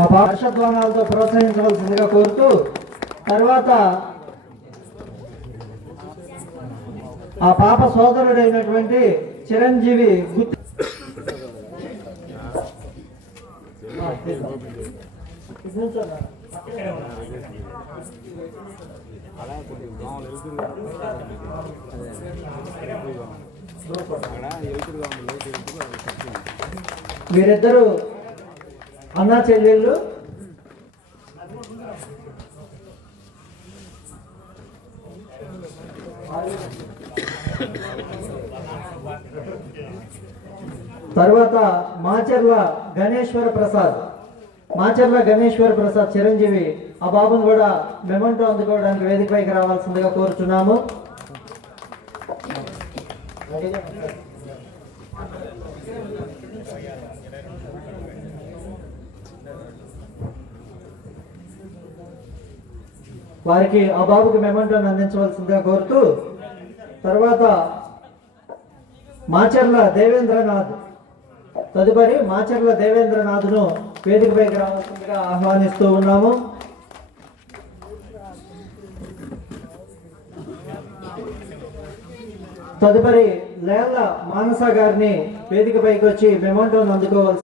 ఆ హర్షధ్వానాలతో ప్రోత్సహించవలసిందిగా కోరుతూ, తర్వాత ఆ పాప సోదరుడైనటువంటి చిరంజీవి వీరిద్దరూ అన్నా చెల్లెళ్ళు. తర్వాత మాచర్ల గణేశ్వర ప్రసాద్ చిరంజీవి, ఆ బాబును కూడా మెమంటో అందుకోవడానికి వేదికపైకి రావాల్సిందిగా కోరుచున్నాము. వారికి ఆ బాబుకి మెమంటోని అందించవలసిందిగా కోరుతూ, తర్వాత తదుపరి మాచర్ల దేవేంద్రనాథ్ను వేదికపైకి రావాల్సిందిగా ఆహ్వానిస్తూ ఉన్నాము. తదుపరి లేళ్ల మానస గారిని వేదికపైకి వచ్చి మెమంటోని అందుకోవాల్సి